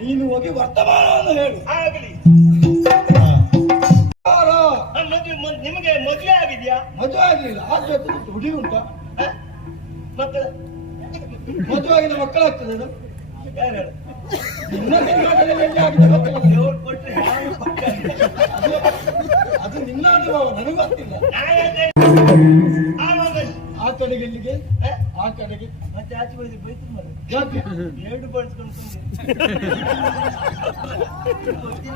ನೀನು ಹೋಗಿ ವರ್ತಮಾನವನ್ನು ಹೇಳು. ಆಗಲಿ. ನಿಮಗೆ ಮದುವೆ ಆಗಿದ್ಯಾ? ಮದುವೆ ಆಗಲಿಲ್ಲ. ಆ ಜೊತೆ ಹುಡುಗಿ ಉಂಟ? ಮಕ್ಕಳ ಮದುವೆ ಆಗಿದ ಮಕ್ಕಳಾಗ್ತದೆ. ಯಾರು ಹೇಳು? ಅದು ನಿನ್ನ ಅನುಭವ, ನನಗೆ ಗೊತ್ತಿಲ್ಲ. ಆತ ಕಡೆಗೆ ಎಲ್ಲಿಗೆ ಹ? ಆ ಕಡೆಗೆ ಮತ್ತೆ ಆಚೆ ಬಳಿಗೆ ಬೈತು ಮಾರೆ ಯಾಕೆ ಎರಡು ಬಳಸ್ಕೊಂಡು